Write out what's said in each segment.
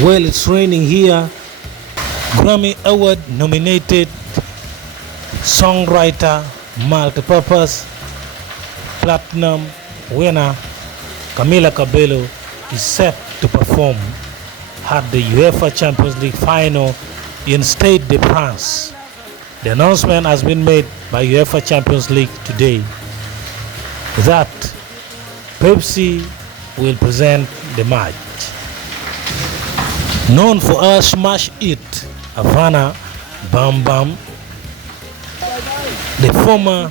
Well, it's raining here. Grammy Award nominated songwriter, multi-purpose platinum winner Camila Cabello is set to perform at the UEFA Champions League final in Stade de France. The announcement has been made by UEFA Champions League today that Pepsi will present the match. Known for her smash hit Havana Bam Bam, the former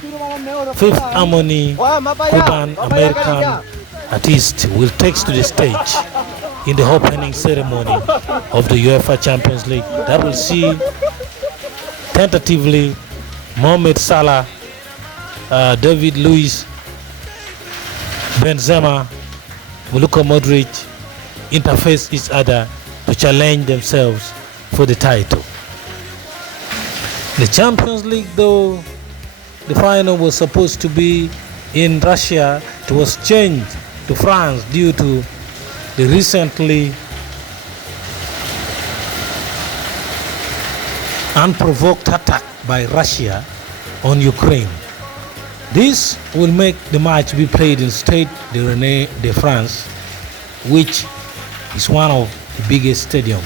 Fifth Harmony Cuban American artist will take to the stage in the opening ceremony of the UEFA Champions League that will see tentatively Mohamed Salah, David Luiz, Benzema, Luka Modric interface each other to challenge themselves for the title. The Champions League, though the final was supposed to be in Russia, it was changed to France due to the recently unprovoked attack by Russia on Ukraine. This will make the match be played in Stade de France, which is one of the biggest stadiums